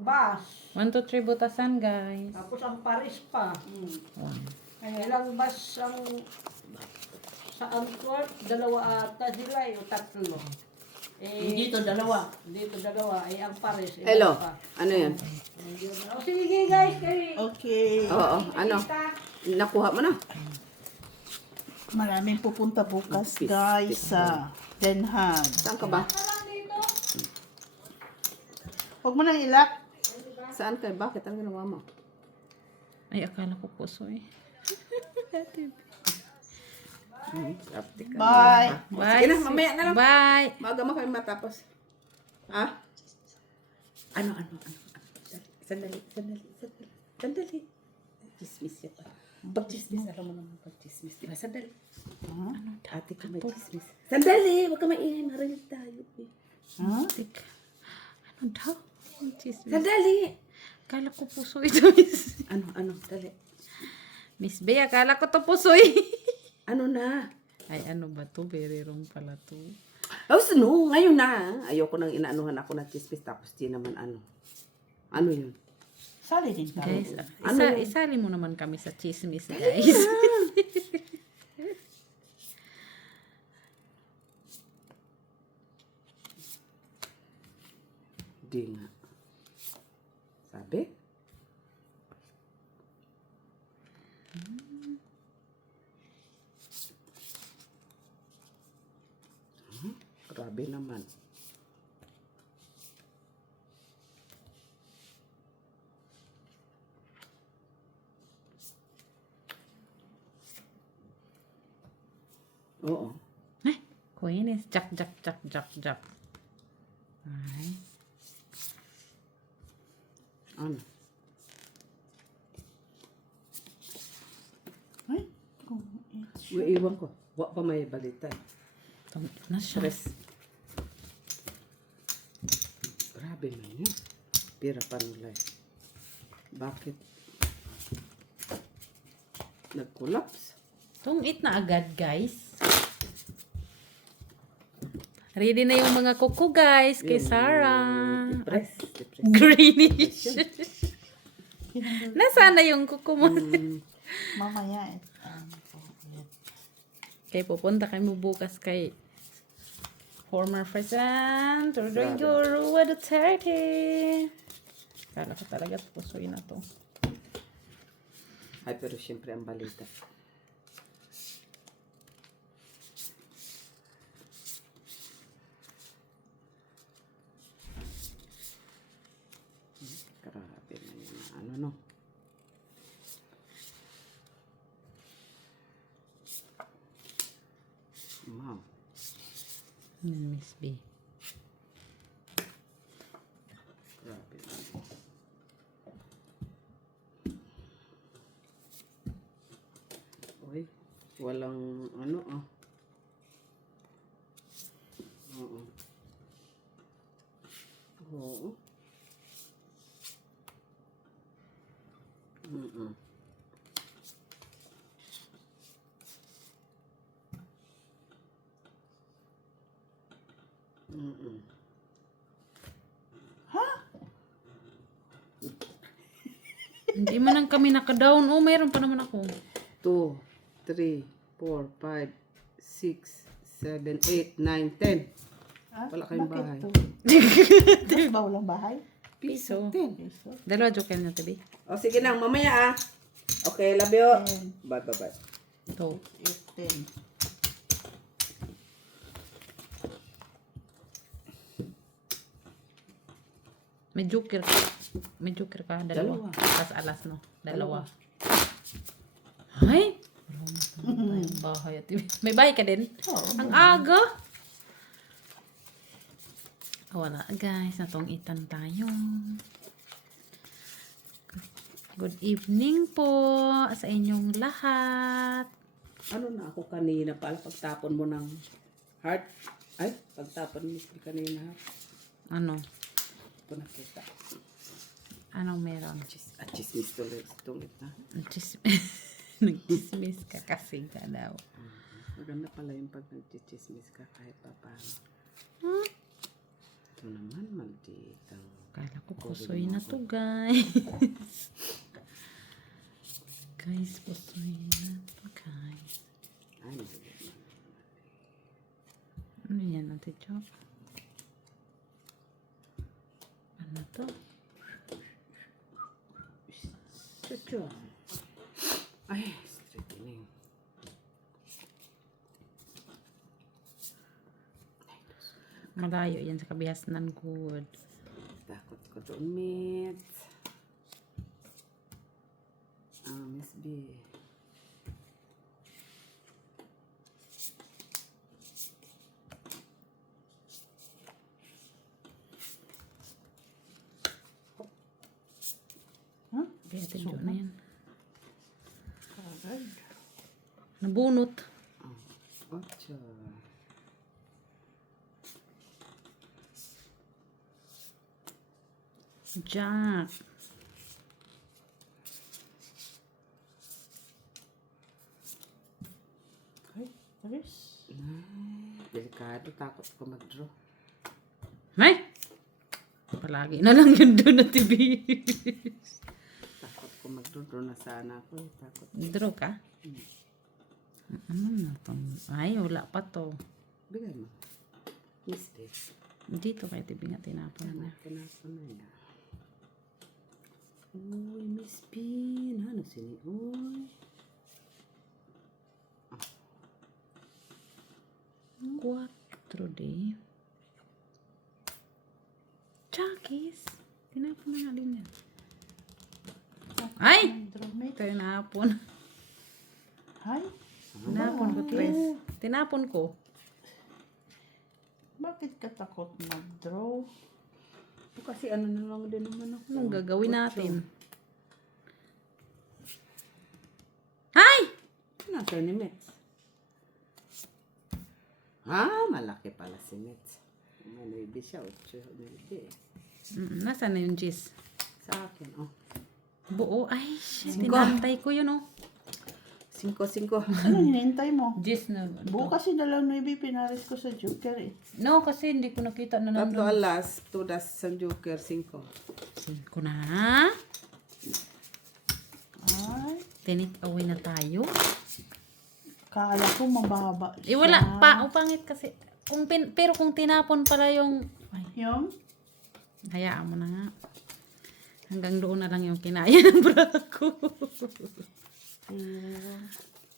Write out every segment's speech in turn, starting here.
bus. 1, 2, 3 butasan, guys. Tapos ang Paris pa. One. Ilang bus ang sa Antwerp? 2 ata sila o 3. Dito, dalawa. Dito 2. Ay ang Paris. ilan Hello. pa? Ano yan? O sige guys, kayo. Okay. Oo, ano? Nakuha mo na. Maraming pupunta bukas, Peace, guys, peace. sa Den Haag. Saan ka ba? Huwag mo nang ilak. Saan ka? Bakit? Ano ginawa mo? Ay, akala ko puso eh. Sapti ka. Bye. Bye. Sige na, mamaya na lang. Bye. Maaga mo kayo matapos. Ha? Ano? Sandali. Chismis yan pa. Pag-chismis, alam mo naman pag-chismis. Diba? Sandali. Ate ka may chismis. Sandali! Huwag ka maingay. Marinig tayo. Ha? Tika. Ano daw? Chismis. Sandali! Akala ko puso ito, Miss. Ano? Dali. Miss Bea, akala ko to puso eh. Ano na? Ay, ano ba to? Very wrong pala to. Tapos no, ngayon na. Ayoko nang inaanuhan ako na chismis. Tapos di naman ano. Ano yun? Sali din ka. Guys, Ano? isali mo naman kami sa chismis, guys. Di nga. Sabi? Grabe naman. Oo. Ay, Queenies. Jack. Ay. Ano? Ay, Iwan ko. Wa pa may balita. Ito na siya. Stress. Grabe man yun. Pira panulay. Bakit? Nag-collapse? Tungit na agad, guys. Ready na yung mga kuko, guys, kay Sarah. Depress. Greenish. Nasaan na yung kuko mo? mamaya. Okay, pupunta kami bukas kay former President Rodrigo Rua Duterte. Kala ko talaga pusoy na to. Ay, pero syempre ang balita. Grabe na yun. Ano, no? Wow. Miss B. Grabe na. Uy, walang ano Oo. Oo. Mm-mm. Mm-mm. Hindi man lang kami naka-down. Oh, mayroon pa naman ako. 2, 3, 4, 5, 6, 7, 8, 9, 10. Wala kayong bahay. Mas ba walang bahay? Piso. 10. Piso. Dalawa joke na tabi. O, sige na. Mamaya Okay, love you. 10, Bye. Ito. 8, 10. May joker ka. May joker ka. Dalawa. Tapos alas, no? Dalawa. Ay! May bahay at may bahay ka din? Ang aga! Wala, guys. Natong-itan tayo. Good evening po sa inyong lahat. Ano na ako kanina pala pagtapon mo ng heart? Ay, pagtapon mo kanina. Ano? Ito nakita. Anong meron? Chismis tulit na. Nag-chismis ka kasi ka daw. Maganda pala yung pag nag-chismis ka kahit pa paano. Ito naman, malditang. Kala ko pusoy na to, guys. Guys, pusoy na to, guys. Ay, Ano yan, Ate Chok? Ano to? chuchu. Ay, straightening. Malayo yan sa kabihasnan good. Takot ko doon, Mit. Miss B. Huh? Kaya Ate Jo na yan. Kagad. Nabunot. Ocho. Jack. Okay, Paris. Delikado, takot ko mag-draw. May! Palagi na lang yun doon na TV. Takot ko mag-draw. Draw na sana ako. Takot. Draw ka? Ano na to? Ay, wala pa to. Bigay mo. Mistake. Dito kay TV nga tinapon na. Kenapa na yan? Uy, Miss P. Ano sini? Uy. 4 di. Chakis. Tinapon na nga din yan. Ay! Draw mate. Tinapon. Hi. Tinapon ko, Tres. Tinapon ko. Bakit ka takot mag-draw? Kasi ano na lang din naman ako. Anong gagawin natin? Ay! Nasa ni Mets. Malaki pala si Mets. Maybe siya, 8, maybe. Nasaan na yung Gis? Sa akin, oh. Buo. Ay, shit. 5. Tinantay ko yun, oh. 5. Ano hinihintay mo? Gis na. Bukas kasi dalang maybe pinaris ko sa Joker eh. No, kasi hindi ko nakita na Tatlo nandun. alas, 2 das sa Joker, 5. 5 na. Ay, Tinit away na tayo. kala ko mababa Eh, wala pa. O, pangit kasi. Pero kung tinapon pala yung... Ay, Yung? hayaan mo na nga. Hanggang doon na lang yung kinaya ng bra ko.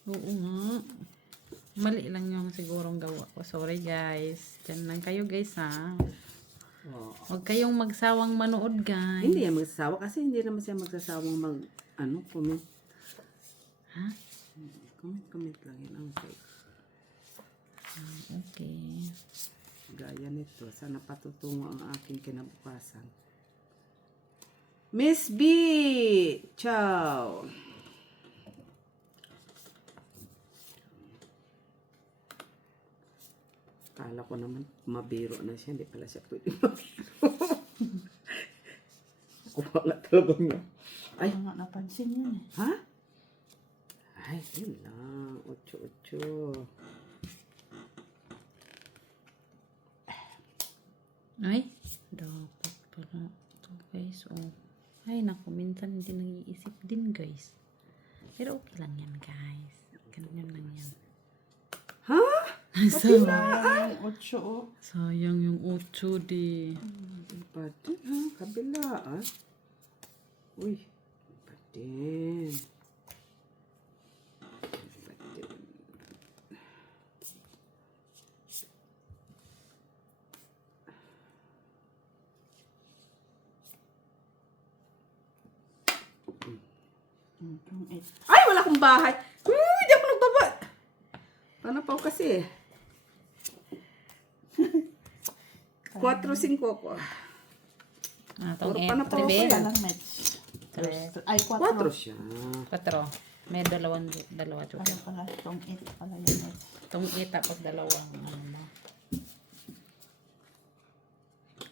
Oo nga. Mali lang yung sigurong gawa ko. Sorry guys. Diyan lang kayo guys ha. Oh. Huwag kayong magsawang manood guys. Hindi yan magsasawa kasi hindi naman siya magsasawang comment. Ha? Comment lang yun ang kay. Okay. Gaya nito, sana patutungo ang aking kinabukasan. Miss B! Ciao! Kala ko naman mabiro na siya, hindi pala siya pwede mabiro. Kuha nga talaga niya. Ay, Ay, nga napansin yun eh. ha? Ay, yun lang. 8. Ay, dapat pala ito guys. Oh. Ay, naku, minsan hindi nag-iisip din guys. Pero okay lang yan guys. Ganyan lang yan. Ha? Sayang yung 8 oh. Sayang yung 8 di. Iba din ha, kabila ah. Uy, iba din. Iba din. Yung 8. Ay, wala akong bahay. Hindi ako nagbaba. Paano pa kasi? 4-5 ko. Ah, tong Puro 8. panapaw ko Ribe? yan. Walang match. Ay, 4. 4 siya. 4. May dalawa Kaya joker. pala, itong 8 pala yung match. Itong 8 tapos dalawang ano mo.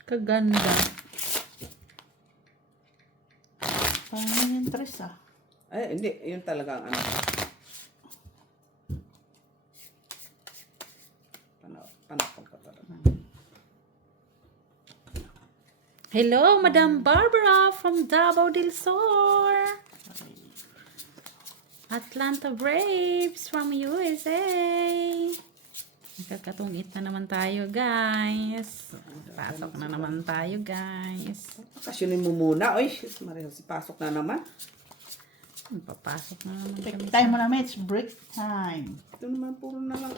Kaganda. Parang yung 3 ah. Ay, hindi. Yun talaga ang ano. Panapang ko talaga. Hello, Madam Barbara from Davao del Sur. Atlanta Braves from USA. Nagkakatungit na naman tayo, guys. Pasok na naman tayo, guys. Kasyonin mo muna. Oy, Maria, si pasok na naman. Papasok na naman Break kami. time mo na, mates. Break time. Ito naman puro na lang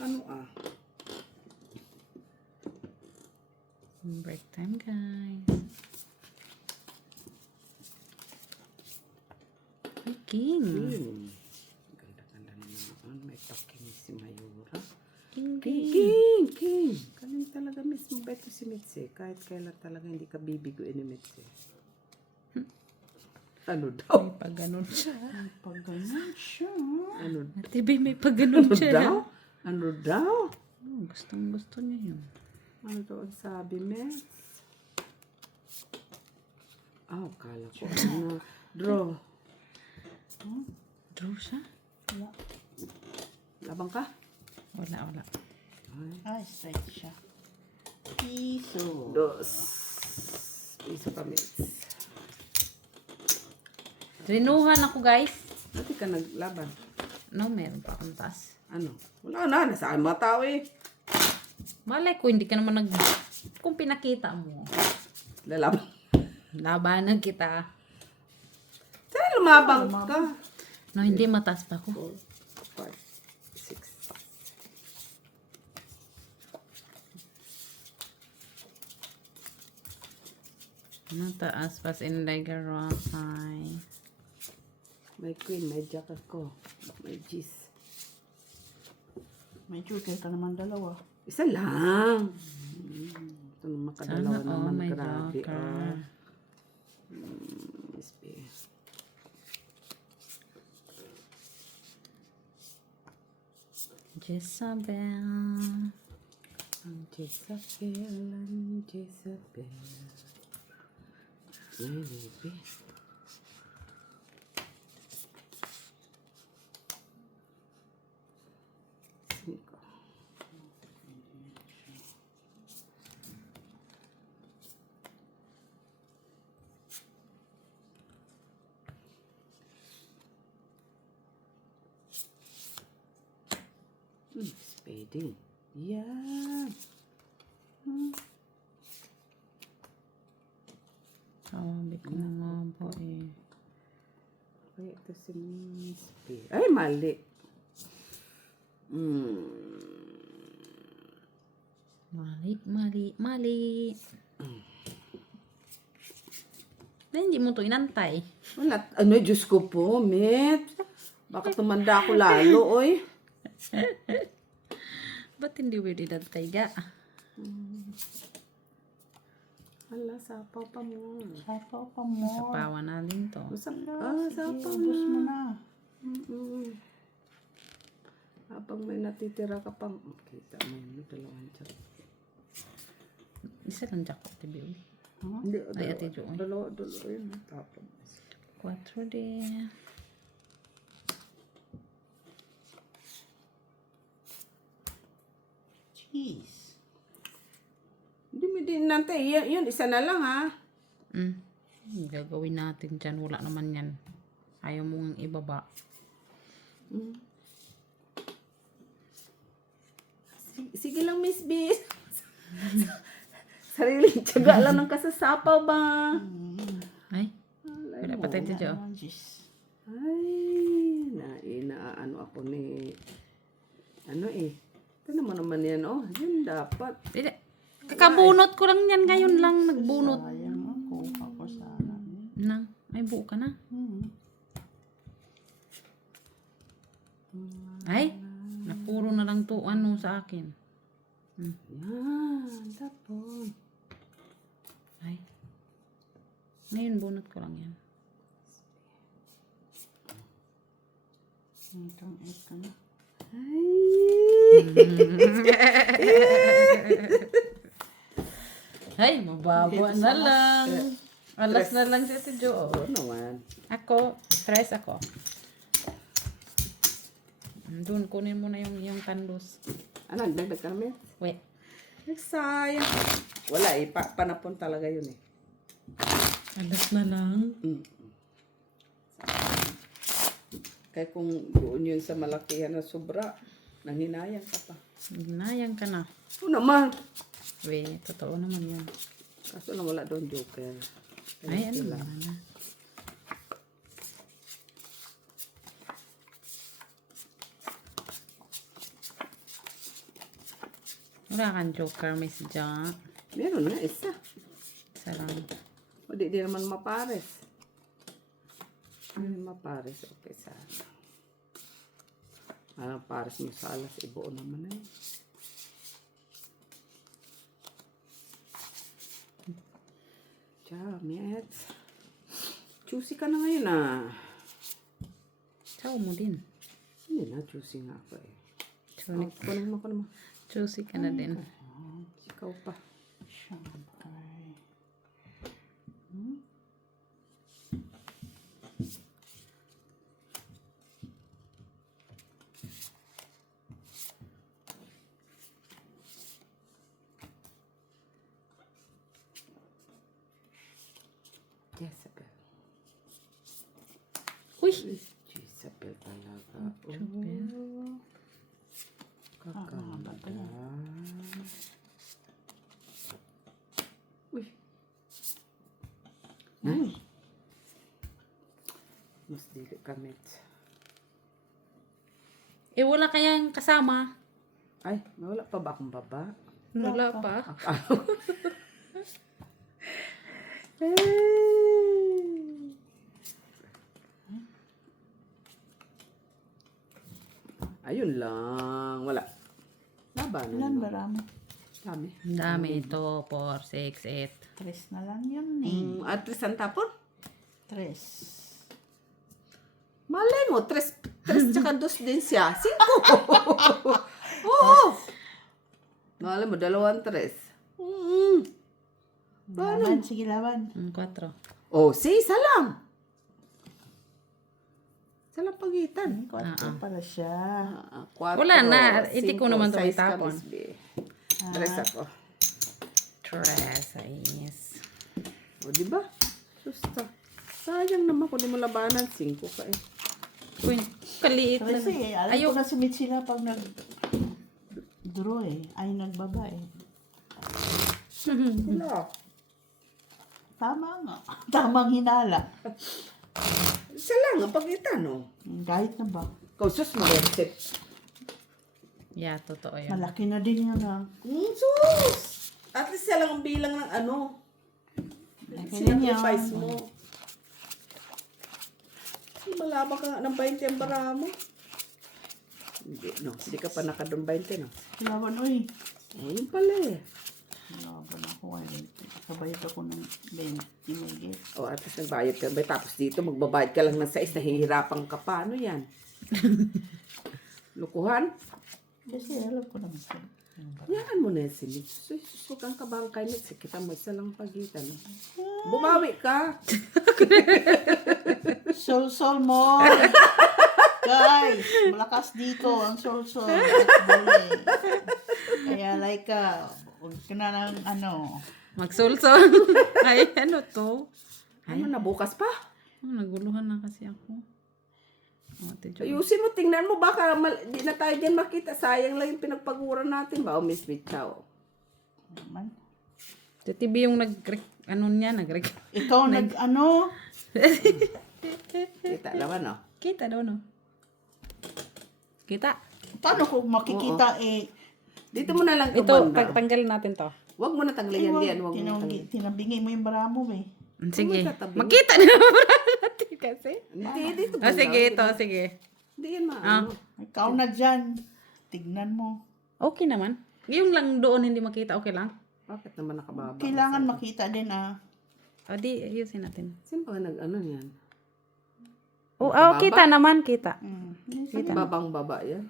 Break time, guys. Ay, King. Ganda-ganda naman. May paking si Mayura. King, King. Kaling talaga mismo ba ito si Mitzi? Kahit kailan talaga hindi ka bibiguin ni Mitzi. Ano daw? May pag ganun siya. Pag ganyan siya. Ano Ate Bay, may pag ganun siya. daw? Ano daw? Gustong gusto niya yun. Ano daw ang sabi, Mitz? Kala ko ano. Draw. Draw siya? Labang ka? Wala. Ay, straight siya. Piso. Dos. Piso ka, Mitz. Rinuhan ako, guys. Dati ka naglaban. No, meron pa akong taas. Ano? Wala na. Nasa aking mga tao eh. Malay ko, hindi ka naman kung pinakita mo. Lalaban. Labanan kita. Saan lumabang ka? No, hindi mataas pa ako. 4, 5, 6. Mataas pa in Ligarosay. May queen, may jack ako. May G's. May joker ka naman dalawa. Isa lang. Ito naman Sana makadalawa all naman. may Grabe. joker. Miss B. Jezabel. Ang Jezabel. Baby. Cinco. Spade. Yeah. Sabi ko na nga po eh. Kaya ito si Miss B. Ay, mali. Mali. Na hindi mo to inantay. Wala. Ano, Diyos ko po, Met. Bakit tumanda ako lalo, oy? Ba't hindi pwede inantay ga? Hala, sapaw pa mo. Sapaw pa mo. Sapawan na din to. Sapaw Ubus mo na. na. Habang may natitira ka pang, kita mo yun, dalawang chat. Isa lang jack ko, tibi. Hindi, Ay, Ate Jo. Dalawa yun. Tapos. 4 din. Cheese. Hindi mo din nante. Yun, isa na lang ha. Gagawin natin dyan. Wala naman yan. Ayaw mong ibaba. Sige lang, Miss B. Sariling tiyaga lang ng kasasapaw ba? Ay, wala pa tayo dyan. Ang cheese. Ay, inaano ako ni, ano eh. Ito naman yan, oh. Yun dapat. Kakabunot ko lang yan. Ngayon lang nagbunot. Sayang ako. Ako sana. Nang, ay buo ka na. Ay, napuro na lang to ano sa akin. Yan, tapon. Ay. Ngayon bunot ko lang yan. Itong ito na. Ay, mababa na lang. Alas na lang si Ate Jo. Oo naman. Ako, stress ako. Doon, kunin mo na yung kandos. Ano, dagdag ka namin? Wait. Sayang. Wala eh, panapon talaga yun eh. Alas na lang. Kaya kung doon yun sa malakihan na sobra, nanghinayang ka pa. Ginayang ka na. Oo naman. We, totoo naman yun. Kaso lang wala doon joker. Ay, ano naman na. Wala kang joker, Miss Jack. Meron na isa. Isa lang. O di naman mapares. Mapares. Okay, sana. Pares mo sa alas, ibuo naman na yun. Chamets. Choosy ka na ngayon Chow mo din. Hindi na, choosy nga ako eh. Chunik. Ko naman. Choosy ka na din. Ikaw pa. Siyempre. Jezebel. Uy! Jezebel talaga. Jezebel. Kakanda. Uy. Ay. Mas dili kamit. Eh, wala kayang kasama. Ay, wala pa ba akong baba? Wala pa. Ayun lang. Wala. Labanan Ilan mo. ba ramo? Dami. Ang dami ito. 4, 6, 8. 3 na lang yun eh. At least ang tapon? 3. Malay mo, 3 tsaka 2 din siya. 5. Oo. Malay mo, 2, 3. Laban, sige laban. 4. Oh, si isa lang. Sa lang pagitan. 4 pala siya. 4, Wala na. Iti ko naman ito may tapon. Dress ako. Tres. Ayos. O, di ba? Susta. Sayang naman kung di mo labanan. 5 ka eh. Uy, kaliit lang. Kasi alam ko na sumit sila pag nag-draw eh. Ay, nagbaba eh. Wala. Tama nga. Tamang hinala. Isa lang ang pagitan, no? Kahit na ba? Kausos mo rin, Sip. Yeah, totoo yan. Malaki na din yun ah. Sus! At least siya lang ang bilang ng ano. Sinacrifice mo. Malaba ka nga ng 20 ang bara mo. Hindi, no. Hindi ka pa nakadong 20, no? Laban, uy. Eh, yun pala eh. Laban ako eh. Kabayad ako ng 20 may O, at least nagbayad ka. Tapos dito, magbabayad ka lang ng 6, nahihirapan ka pa. Ano yan? Lukuhan? Kasi alam ko naman siya. Yan mo na si Mitch. Susukan ka ba ang kay Mitch? Kita mo isa lang pagitan. Bumawi ka. Sol mo. Guys, malakas dito ang sol. Kaya like huwag ka na ng ano. Magsulsol. Ay, ano to? Ano na, bukas pa? Oh, naguluhan na kasi ako. Oh, Ate Jo. Ayusin mo, tingnan mo. Baka di na tayo dyan makita. Sayang lang yung pinagpaguran natin ba? O, Miss Mitchao. Naman. TV yung ano niya, Ikaw nag-ano? Kita naman, no? Kita daw, no? Kita. Paano kung makikita eh? Dito mo na lang Ito, kabanda. tanggalin natin to. Huwag mo na tanggalin yan. Huwag mo na tanggalin. Tinabingin mo yung bara mo eh. Sige. magtatabi? Makita na natin kasi. Hindi, dito. Oh, sige, ito, sige. Hindi yan maano. Ikaw na dyan. Tignan mo. Okay naman. Yung lang doon hindi makita, okay lang? Bakit naman nakababa? Kailangan makita din ah. O, di, ayusin natin. Sino ba nag-ano yan? Oh, kita naman, kita. Kita. Babang baba yan?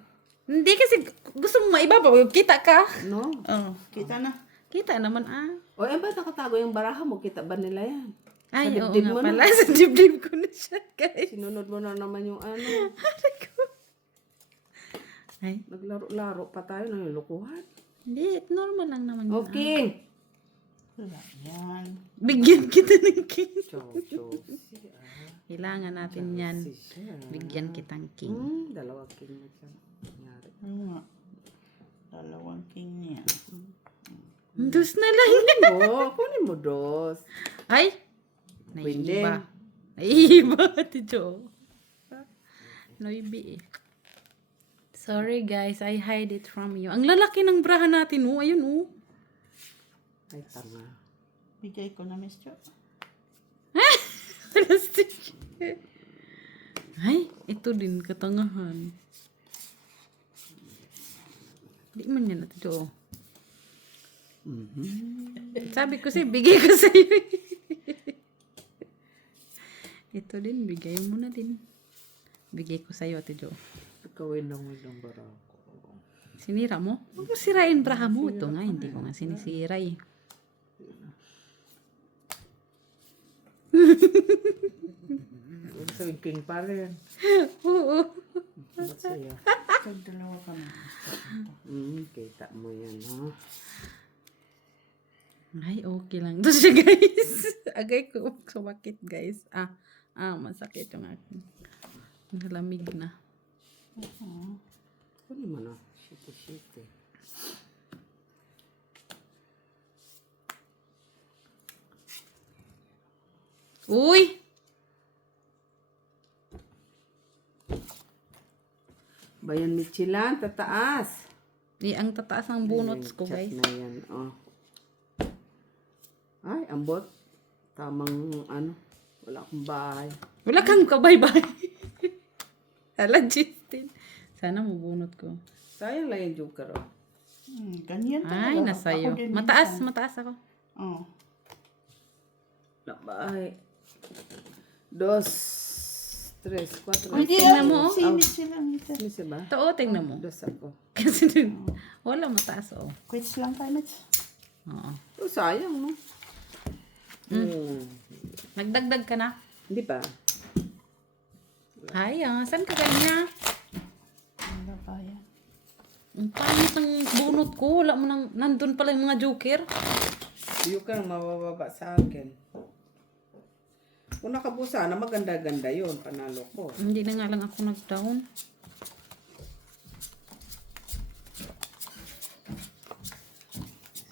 Hindi kasi gusto mo maibabaw, kita ka. No? Oh, Kita na. kita naman ah. O, eh, ba't nakatago yung baraha mo? Kita ba nila yan? Ay, oo dibdib nga mo na. pala. Sa dibdib ko na siya, guys. Sinunod mo na naman yung ano. Ay, Naglaro-laro pa tayo ng lukuhan. hindi, normal lang naman yun. Okay. Wala yan. Bigyan kita ng king. Chow-chow. Kailangan natin yan. Bigyan kitang king. Dalawa king na siya. Nangyari. Ano nga? Dalawang king niya. Dos na lang. Kunin mo dos. Ay! Pwede. Naiiba. Naiiba, Ate Jo. Noibi eh. Sorry guys, I hide it from you. Ang lalaki ng braha natin, oh. Ayun, oh. Ay, tanga. Bigay ko na, Miss Jo. Plastic. Ay, ito din, katangahan. Di man yan, Ate Jo. Sabi ko sa'yo, bigay ko sa'yo. Ito din, bigay mo na din. Bigay ko sa'yo, Ate Jo. Gawin lang barako. Sinira mo? Huwag mo sirain braha mo. Ito nga, hindi ko nga sinisira eh. Huwag sabihin king pa rin. Oo. Ba't sa'yo? Dalawa ka na. Kita mo yan, ha? Ay, okay lang. Ito siya, guys. Agay ko. Sumakit, guys. Masakit yung akin. Nalamig na. Kunin mo na. Shitty. Uy! Bayan Michilan, tataas. Ang tataas ng bunots ko, Chat guys. na yan, oh. Ay, ambot. Tamang, wala akong bahay. Wala kang kabay-bay. Hala, Justin. Sana mabunot ko. Sayang lang yung joker, oh. Ganyan talaga. Ay, nasa'yo. Ako din Mataas minsan. ako. Oh. Wala bahay. 2, 3, 4. Hindi, tingnan mo, oh. Sinis sila. Ano siya ba? Ito, tingnan mo. 2 ako. Kasi wala mataas, oh. Quits lang tayo, Mitch. Oo. Oh, sayang, no? Nagdagdag ka na? Hindi ba? Ay, saan ka kanya? Wala pa yan. Ang pangit ng bunot ko. Wala mo nang, nandun pala yung mga joker. Joker mabababa sa akin. Kung nakabusa na, maganda-ganda yun. Panalo ko. Hindi na nga lang ako nag-down.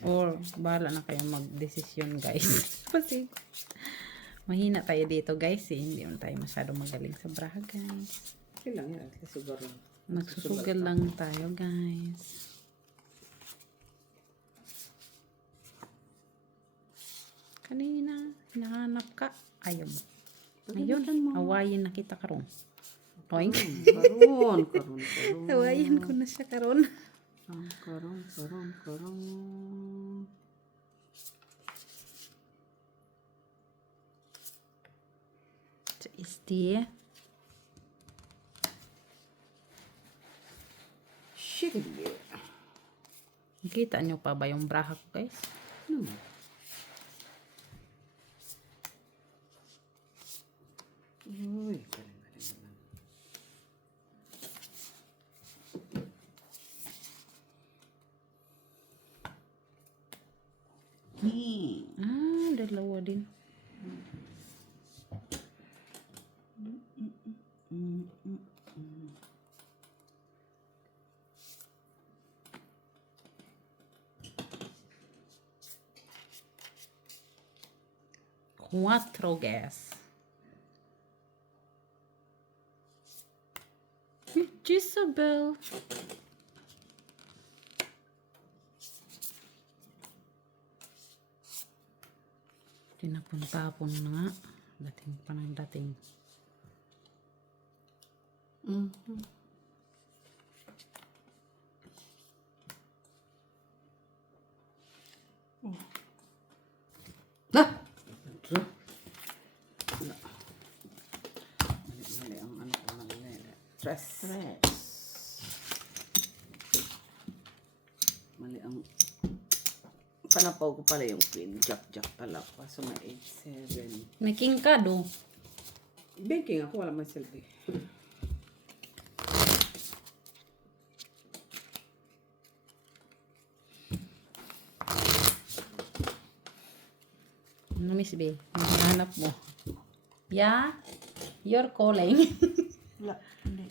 Or, bahala na kayo mag-desisyon, guys. Kasi, mahina tayo dito, guys. Hindi man tayo masyadong magaling sa braha, guys. Okay lang yan. At least siguro. Magsusugal lang tayo, guys. Kanina, hinahanap ka. Ayaw mo. Ngayon, awayin na kita karon. Oink. Karon. Awayin ko na siya karon. Karon. Isti. Shit. Kita nyo pa ba yung braha ko, guys? Uy, galing naman. Dalawa din. Quattro, guys. Jezebel. Tinapon-tapon na nga. Dating pa ng dating. Na! Mali ang ko mali. Stress. Mali ang panapaw ko pala yung queen. Jack pala ko. So may 8-7. May king ka, do. Banking ako. Wala man silbi. Ano, Miss B? Ang hanap mo. Yeah? You're calling. Wala, hindi.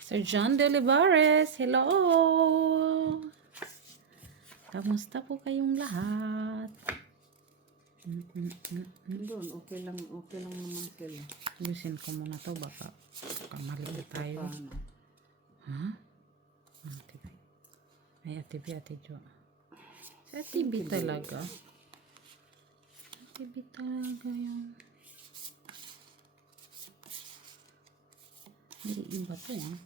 Sir John De Olivares, hello! Kamusta po kayong lahat? Doon, okay lang naman sila. Ayusin ko muna to, baka kamali na tayo. Paano? Ha? Ate B. Ay, Ate B, Ate Jo. Si Ate B talaga. Ate B talaga yung... Hindi, iba to ah.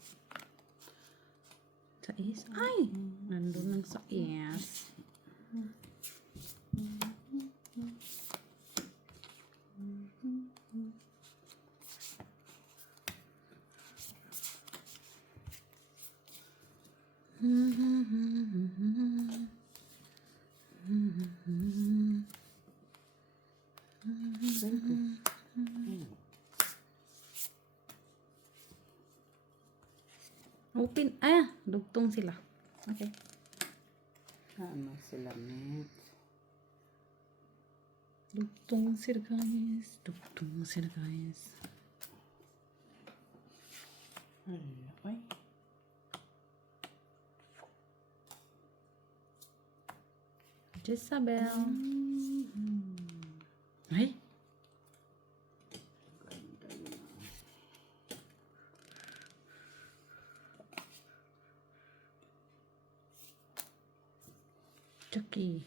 Sa is? Ay! Nandun lang sa is. Open. Dugtong sila. Okay. Ano sila, net? Dugtong sila, guys. Dugtong sila, guys. Ay. Jezabel. Ay. Chucky.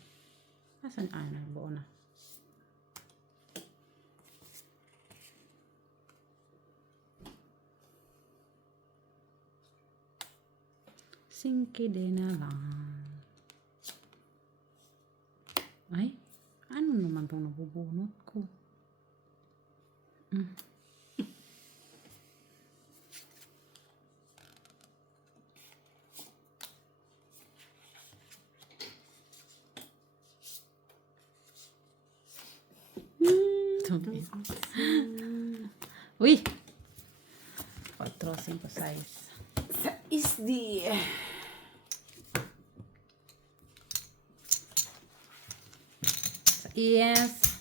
Asan? Nabuo na. Singkide na lang. Ay, ano naman itong nabubunot ko? Uy! 4, 5, 6. Sa isdi. Yes.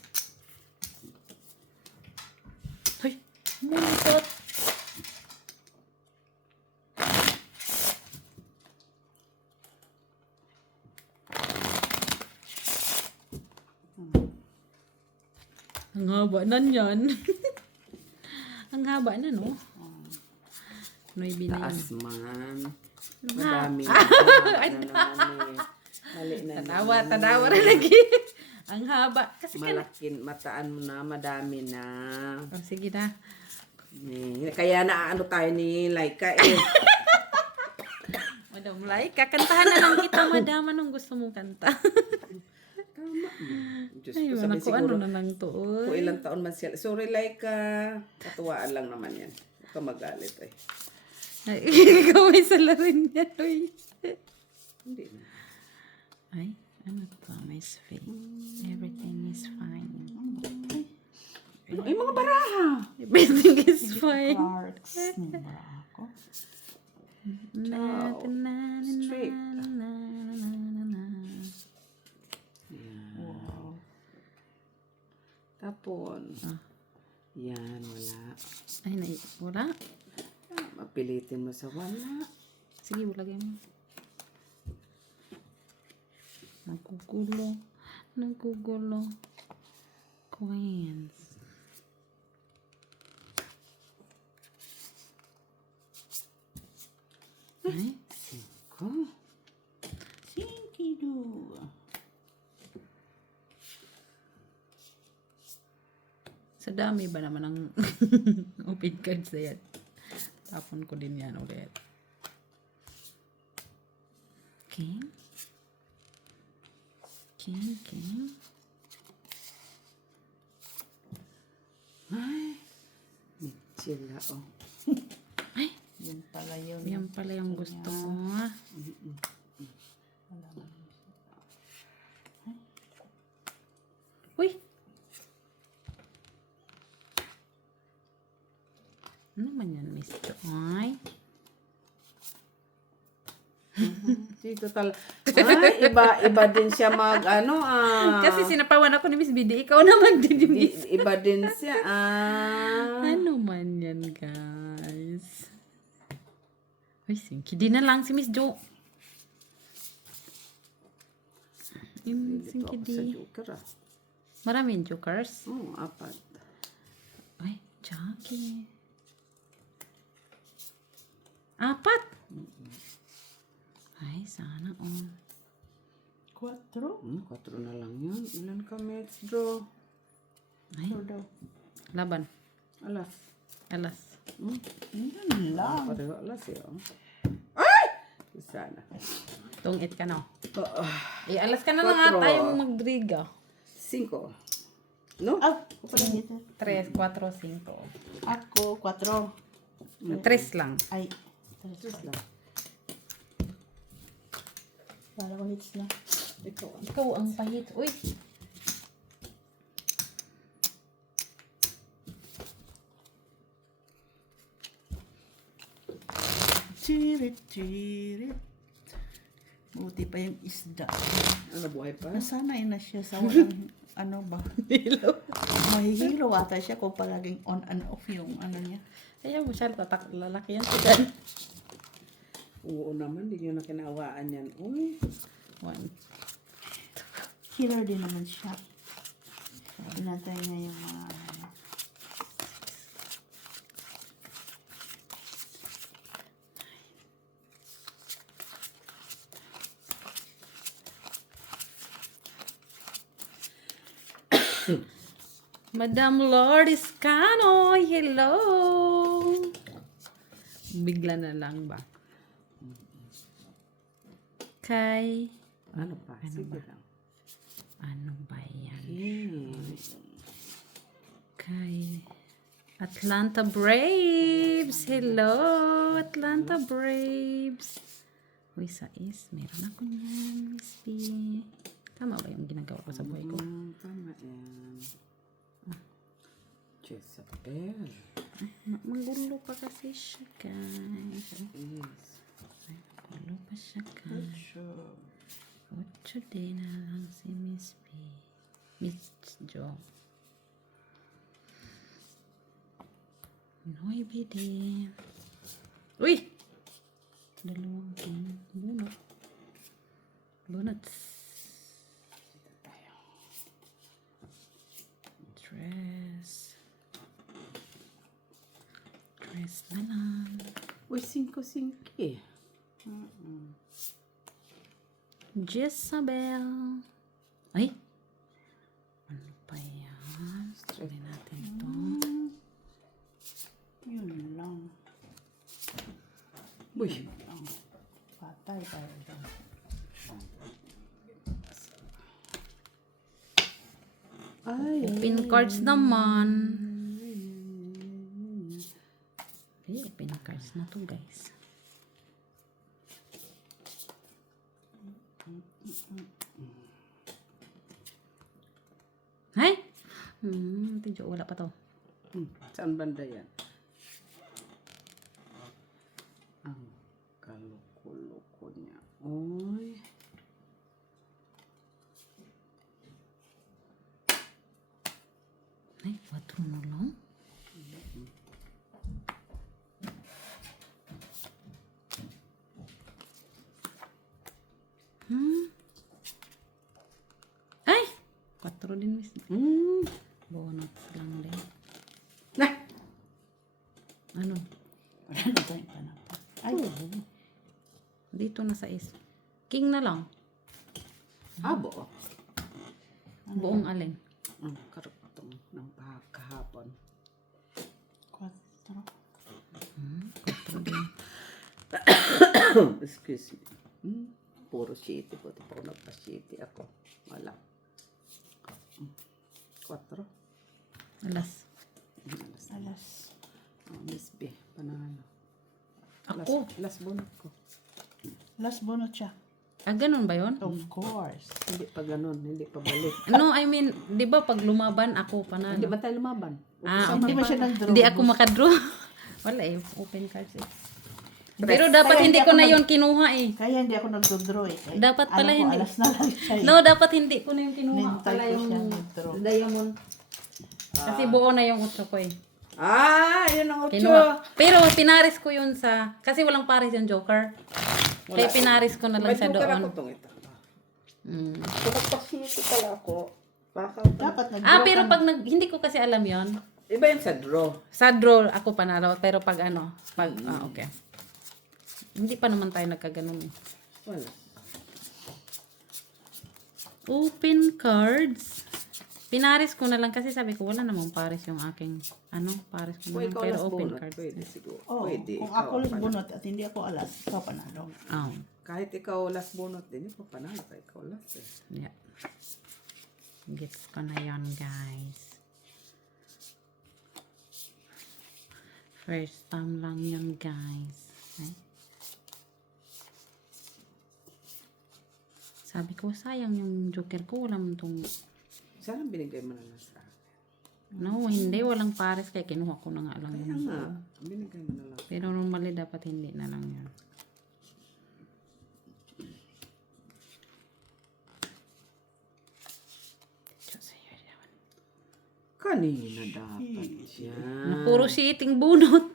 Hoy, mulot. Ang haba na yan. Ang haba na, no? Noy binay. Taas man. Ha? Madami na. Naman eh. Mali na Tanawa rin lagi. Ang haba. Kasi Malakin, mataan mo na, madami na. Oh, sige na. Kaya naano tayo ni Laika eh. Madam Laika, kantahan na lang kita, madam. Anong gusto mong kanta? Tama. Diyos Ay, ko, wala sabi ko ano siguro, na lang to. kung ilang taon man sila. Sorry Laika, katuwaan lang naman yan. Huwag ka magalit eh. Ay, ikaw may salarin niya, uy. Hindi na. Ay, ano to? My face. Everything is fine. Ay, mga baraha! Everything is fine. Clarks. Ako. Na, na, na, Straight. na, na, na, na, na. Yan. Wow. Tapon. Yan, wala. Ay, wala. Mapilitin mo sa wala. Sige, lagay mo. Nagugulo. Nagugulo. Coins. Ay, 5. Sinkido. sa dami ba naman ang open cards na yan? Tapon ko din yan ulit. King. King, king. Ay, Mitchila, oh. Ay, Yan pala yun. yan pala yung gusto ko. Wala man. Uy! Ano man yan, Miss Joy? Dito Ay, iba din siya Kasi sinapawan ako ni Miss BD. Ikaw naman din, Miss. iba din siya, Ano man yan, guys? Uy, singki. Di na lang si Miss Jo. Yung Dito singki ako sa di. joker, Maraming jokers. apat. Ay, Jackie. Apat. Ay, sana all. 4. 4 na lang yun. Ilan ka, Mets, draw? Ay, daw. laban. Alas. Alas. Yan lang. Pareho alas yun. Ay! Sana. Tungit ka na. Oo. Alas ka na lang Quatro. ata yung magdriga. 5. No? Ako pala dito. 3, 4, 5. Ako, 4. 3 lang. Ay, Just lang. para ko hits na. Ikaw. Ikaw ang pahit. Uy! Chirit, chirit. Buti pa yung isda. Ano, buhay pa? Nasanay na siya sa walang, ano ba? Hilo. Mahihilo ata siya kung palaging on and off yung ano niya. Ayaw mo siya, tatak lalaki yan si Dan. Oo naman, hindi nyo na kinawaan yan. Uy. 1. Killer din naman siya. Pinatay niya yung mga ano. Madam Lourdes Cano, hello! Bigla na lang ba? Kay... Ano pa? Sige lang. Ano ba yan? Yes. Kay... Atlanta Braves! Hello, Atlanta Braves! Uy, sais. Meron ako niyan, Miss B. Tama ba yung ginagawa ko sa buhay ko? Tama yan. Jezabel. Magulo pa kasi siya, guys. Yes. Magulo pa siya, guys. 8 din na lang si Miss B. Miss Jo. 9 din. Uy! Dalawang bunot. Bunots. Dress. Dress na lang. Uy, 5-5 eh. Jezabel. Ay! Ano pa yan? Tuloy natin to. Yun lang. Uy. Patay tayo dyan. Ay. Open cards naman. Okay, open cards na to, guys. Ay! Tidyo, wala pa to. Saan banda yan? Ang kaluko-luko niya. Uy. Ay, 4 na lang. Ay! 4 din, Miss. Bonus lang din. Nah! Ano? Wala na tayong panapa. Ay, Dito na sa is. King na lang. Abo. Buong alin. Ang karugtong ng kahapon. 4. 4 din. Excuse me. Puro shitty. Buti pa ako nagpa-shitty ako. Wala. 4. Alas. Alas. Miss B. Panalo. Ako. Last bonus ko. Last bonus siya. Ah, ganun ba yun? Of course. Hindi pa ganun, hindi pa balik. No, I mean, di ba pag lumaban ako Hindi panalo? ba tayo lumaban? Ah, Hindi ba siya nag-draw? Hindi ako makadraw. Wala eh, open cards eh. Pero dapat Kaya hindi hindi ko ako na yun kinuha eh. Kaya hindi ako nag-draw eh. Kaya Dapat pala alam ko, hindi. alas na lang siya eh. No, dapat hindi ko na yung kinuha. Nintay Pala ko yung siya nag-draw. diamond. Kasi buo na yung utso ko eh. Ah, yun ang ocho. Kinuha. Pero pinaris ko yun sa, kasi walang pares yung joker. Kaya pinaris ko na lang May sa joker ako doon. tong ito. Mm. So, nagpasito pala ako. Baka, Dapat nag-draw Ah, pero ka. pag hindi ko kasi alam yon. iba yung sa draw. Sa draw ako panalo, pero pag okay. Hindi pa naman tayo nagkaganon eh. Wala. Open cards. Pinaris ko na lang kasi sabi ko wala namang pares yung aking pares ko Kung naman, ikaw pero alas open bunot, cards. pwede siguro. Oh, Pwede. kung ikaw ako ang lang panalo. bunot at hindi ako alas, ikaw panalo. Oh, Kahit ikaw last bunot din, ikaw panalo ka. Ikaw last eh. yeah. Gets ko na yon, guys. First time lang yun, guys. Okay? Sabi ko, sayang yung joker ko. Wala mo itong... Sana binigay mo na lang sa akin. No, hindi. Walang pares. Kaya kinuha ko na nga lang Kaya yun. nga, binigay mo na lang. Pero normally, dapat hindi na lang yun. Kanina dapat siya. Na puro siting bunot.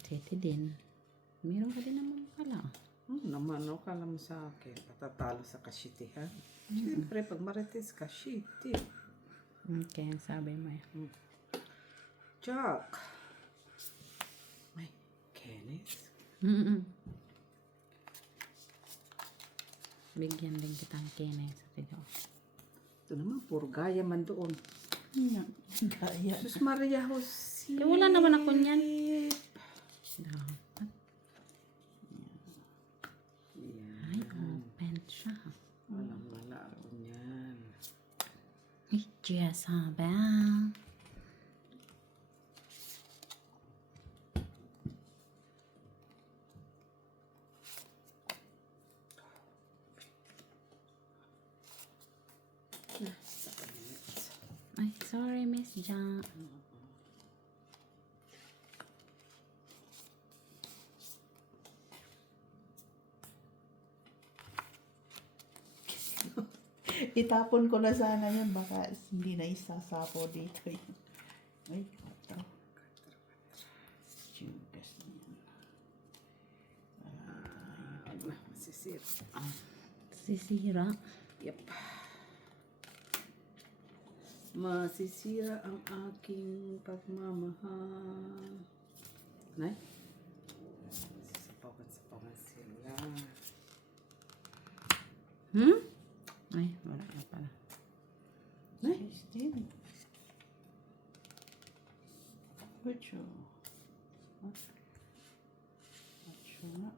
Siti din. Meron ka din naman pala. Naman, ano kala mo sa akin? Patatalo sa kasitihan. Siyempre, pag marites ka, shitty. Okay, sabi mo eh. Jack. May Kenneth. Mm-mm. Bigyan din kitang kene sa video. Ito naman, puro gaya man doon. Gaya. Jesus Maria Jose. Eh, wala naman ako niyan. Dapat. Ay, open siya. Wala ako niyan. Ay, Jezabel. Ay, sorry, Miss Ja. Itapon ko na sana yan. Baka hindi na isasapo dito yun. Ay, ito. Judas na yan. Masisir. Sisira. Yep. Masisira ang aking pagmamahal. Nay? Sapawan sila. Ay, wala na pala. Nay? 16. Ocho. Ocho nga.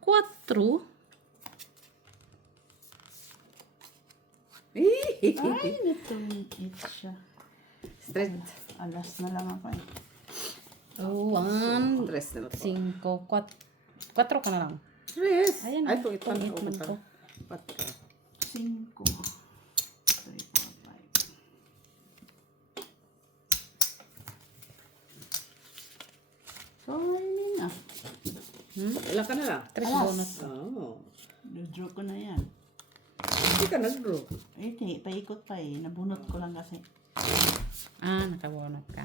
Quatro. Ay, natungkit siya. Straight. Alas na lang ako eh. One, Tres na po. cinco, quatro ka na lang. Tres. Ayan, Ay, ito. pangit man to. Patro. 5. 3, 4, 5. Sorry na. Ilan ka na lang? Tres Alas. bonus. Oo. Do-draw ko na yan. Hindi ka nag-draw. Eh, paikot pa eh. Nabunot ko lang kasi. Ah, nakabonot ka.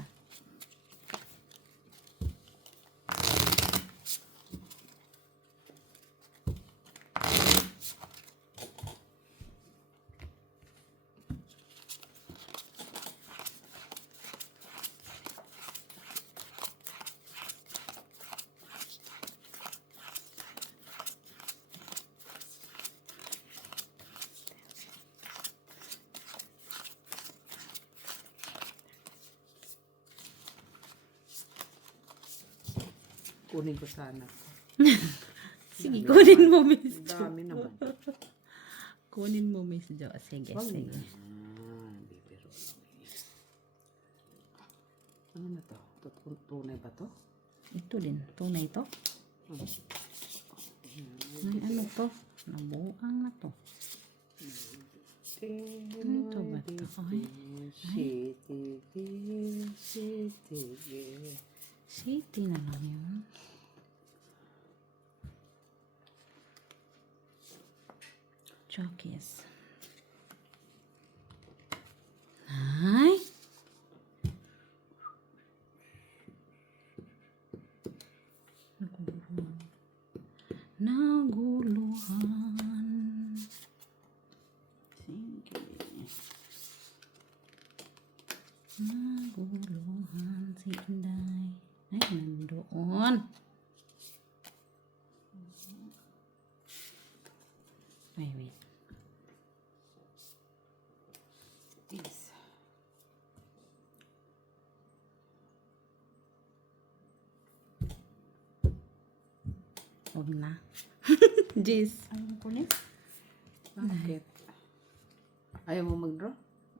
Kunin ko sana. Sige, kunin mo, Miss Ang Jo. dami naman. Kunin mo, Miss Jo. Sige, sige. Bibiro lang. Ano na to? Tunay ba to? Ito din. Tunay to. Ay, ano to? Nabuang na to. Ano to ba to? Ay, City girl, city girl. city na lang yun. Chokis. Ay! Naguluhan. Sige. Naguluhan si Inday. Ay, nandoon. Ay, wait. Yes. Huwag na. Jeez. Ano ko niya? Bakit? Ayaw mo mag-draw?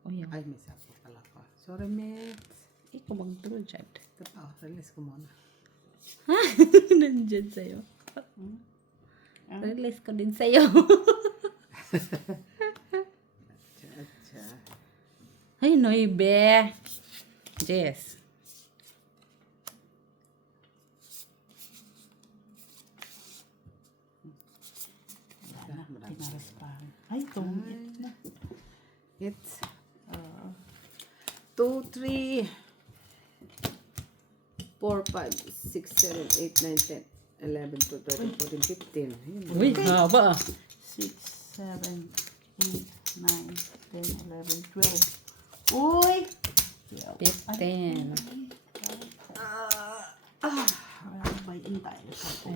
O yun. Ay, may sapo pala ko. Sorry, Mets. Ikaw mag-draw dyan. Ito pa, release ko muna. Nandyan sa'yo. Release ko din sa'yo. Cha-cha. Ay, noibe. Jess. Tinaras pa. Ay, tumit na. It's 2, 3, 4, 5, 6, 7, 8, 9, 10, 11, 12, 13, 14, 15. Ayun. Uy, haba. 6, 7, 8, 9, 10, 11, 12. Uy! 15. Walang bayin tayo sa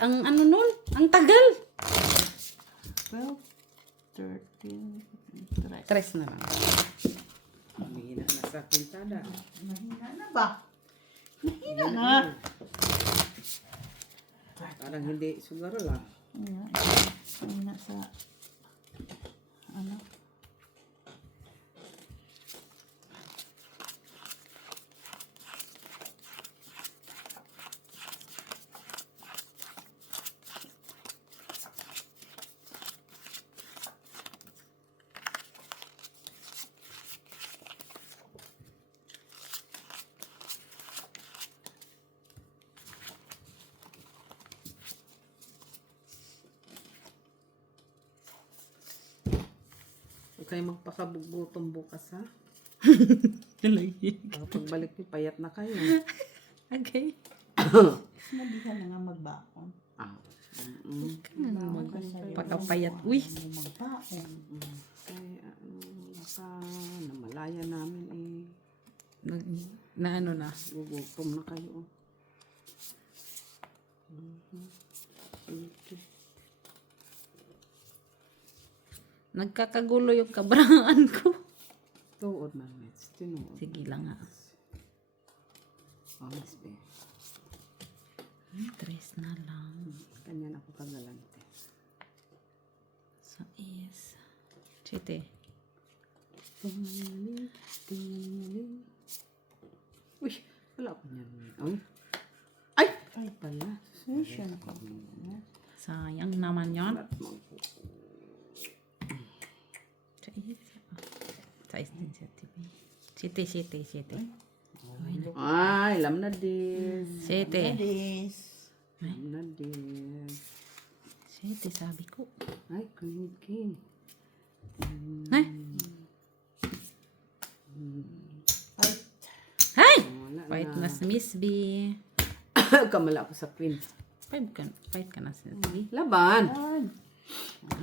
Ang ano nun? Ang tagal. 12, 13, 13. Tres na lang. Mahina na sa pintada. Mahina na ba? Mahina na. Parang hindi sugaro lang. Mahina sa ano? Huwag kayo magpakabugutom bukas, ha? Talagi. Pagbalik niyo, payat na kayo. Okay. Sinabihan na nga magbakon. Ah. Pagkapayat. Uy. Magbakon. Kaya, baka namalaya namin Na ano na. gugutom na kayo. Nagkakagulo yung kabraan ko. Tuod na, Mets. Tinuod. Sige lang nga. Oh, Miss B. Tres na lang. Kanyan ako kagalante. Sa is. Chite. Tingaling, tingaling. Uy, wala ko niyan. Ay! Ay pala. Session ko. Sayang naman yon. Ba't mo? Sa is. Sa is din siya. Chite, chite, chite. Ay, alam na dis. Chite. This. Alam na dis. Chite, sabi ko. Ay, Queen King. Ay! Fight. Hay! Wala Fight na. na si Miss B. Kamala ako sa Queen. Fight ka na si Miss B. Laban. Ay.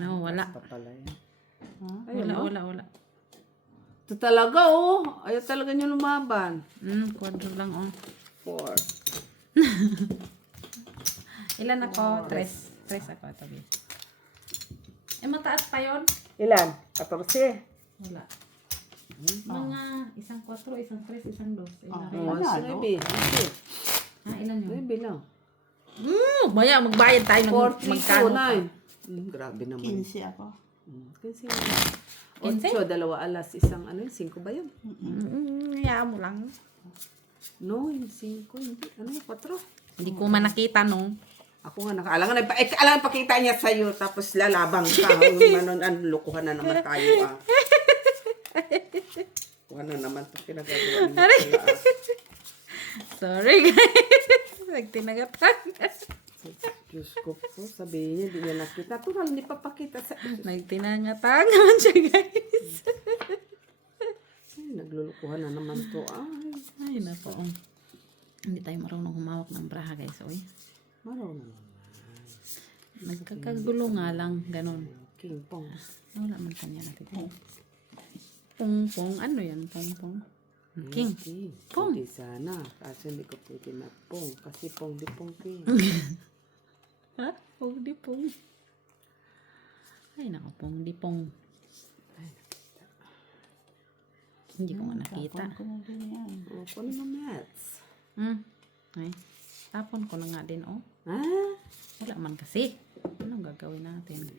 No, wala. Pa pala yan. Wala. Ito talaga, oh. Ayaw talaga niyo lumaban. Kwadro lang, oh. 4. Ilan ako? Tres. Tres ako, tabi. Mataas pa yon? Ilan? 14. Wala. Mga isang 4, isang 3, isang 2. Ilan? Oh, Panalo. 9. Ilan yun? 9 lang. Maya, magbayad tayo ng 42, magkano pa. 9. Grabe naman. 15 ako. 15. 15? 8, 2 alas, isang ano yun, 5 ba yun? Hayaan mo lang. No, yung 5, hindi. Ano yung 4? Hindi ko man nakita nung. Ako nga alangan pakita niya sa'yo, tapos lalabang ka. Manon, lukuhan na naman tayo, ah. Kuha na naman ito pinagagawa niya. Sorry guys. Nagtinagatan. Diyos ko po, sabihin niya, hindi niya nakita. Tural, hindi pa pakita sa... Nagtinagatan naman siya guys. Ay, naglulukuhan na naman to. Ay nako. Hindi tayo marunong humawak ng braha guys. Oy. Marunong naman. Nagkakagulo nga lang. Ganon. King Pong. Wala man kanya natin. Pong. Ano yan? Pong. King. Pong. Hindi sana. Kasi hindi ko pwede na Pong. Kasi Pong di Pong King. Ha? Pong di pong. Ay nako. Pong di pong. Hindi ko nga nakita. Kunin mo mats. Ay. Tapon ko na nga din oh. Ah? Wala man kasi. Anong gagawin natin?